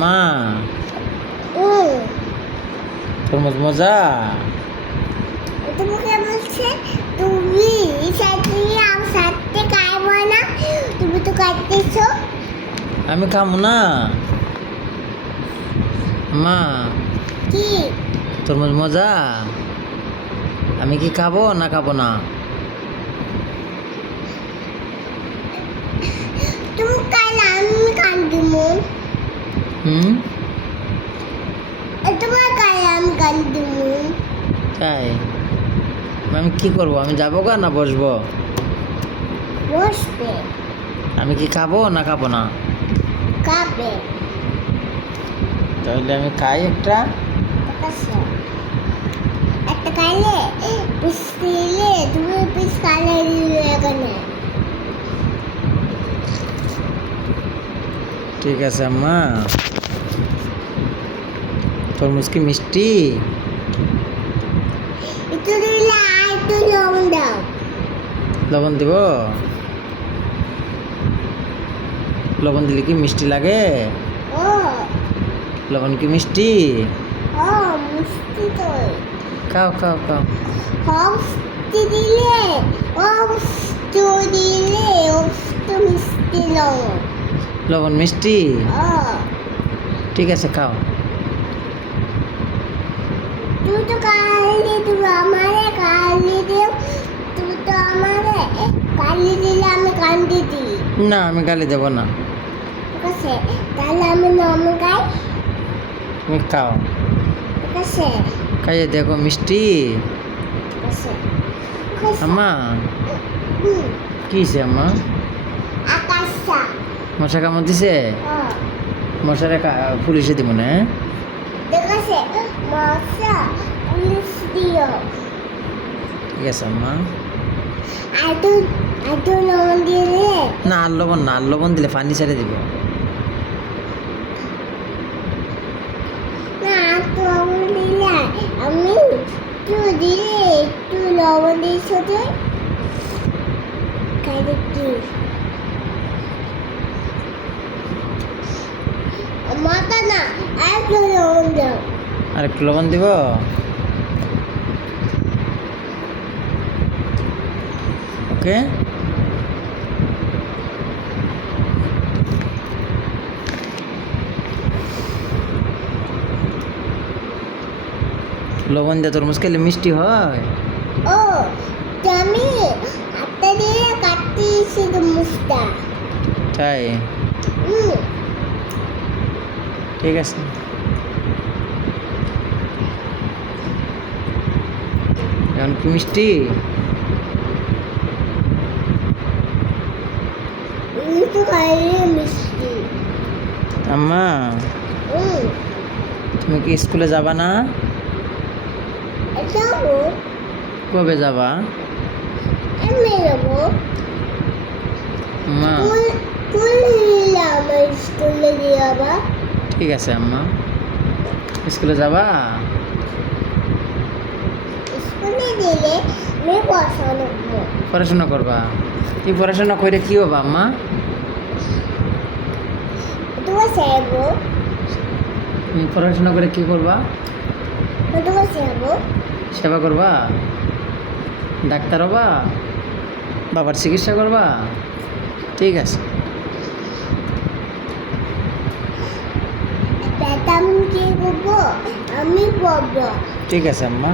মা হুম, তরমুজ মজা। তোমাকে বলছে তুমি সাথে আমার সাথে খাইবো না, তুমি তো খাইতেছো। আমি খাবো না মা। কি তরমুজ মজা। আমি কি খাবো না খাবো না? তুমি খাইলে আমি কান্দিমু, হুম, তোমার খাইলে আমি কান্দিমু। তাই আমি কি করবো? আমি যাবো গা না বসবো? বসবে, আমি কি খাবো না খাবো না? খাবে, তাহলে আমি খাই একটা। ঠিক আছে। একটা খাইলে পিস দিলে তুমি পিস খাইলে দিলে এখানে। ঠিক আছে আম্মা। তরমুজ কি মিষ্টি? একটু দিলে আর একটু লবণ দাও। লবণ দিব? লবণ দিলে কি মিষ্টি লাগে? ও লবণ কি মিষ্টি? ও মিষ্টি তো, খাও খাও খাও। হস্তি দিলে অস্ত দিলে অস্ত মিষ্টি লবণ। লবণ মিষ্টি? ও ঠিক আছে খাও। তুই তো কালি তুমি আমারে কালি দিও, তুই তো আমারে কালি দিলে আমি কান্দি দিই। না আমি গালি দেবো না। ঠিক আছে, তাহলে আমি নম গাই। তুমি খাও। ঠিক আছে, খাইয়ে দেখো মিষ্টি। ঠিক আছে, ঠিক আছে। আম্মা হুম, কি হয়েছে আম্মা? আকাশটা। মশা কামড় দিছে? ও মশারে পুলিশে দিব না? ঠিক আছে, মশা পুলিশ দিও। ঠিক আছে আম্মা। আটু লবণ দিলে না আর লবণ না, আর লবণ দিলে পানি ছেড়ে দিব। না, আটু লবণ দিলে আমি একটু দিলে একটু লবণ দিয়ে সাথে খাইতে কি মাথা না, আর একটু লবণ দাও। আর একটু লবণ দিব? ওকে। লবণ দিয়ে তরমুজ খেলে মিষ্টি হয়? ও তো আমি আটটা দিয়ে কাটতেছি মুখটা। তাই? হুম, ঠিক আছে। এখন কি মিষ্টি? একটু খাইলে মিষ্টি। আম্মা হুম, তুমি কি স্কুলে যাবা না? যাবো, কবে যাবা? আমি যাবো। আম্মা আমার স্কুলে দিয়ে আবার ঠিক আছে আম্মা। স্কুলে যাবা? স্কুলে দিলে আমি পড়াশোনা করবো। পড়াশোনা করবা? কি পড়াশোনা করে কি হবা আম্মা? তোমার শেখাবো, তুমি পড়াশোনা করে কি করবা? তোমার শেখাবো। সেবা করবা? ডাক্তার হবা? বাবার চিকিৎসা করবা? ঠিক আছে। আমি কি করবো? আমি পড়বো। ঠিক আছে আম্মা।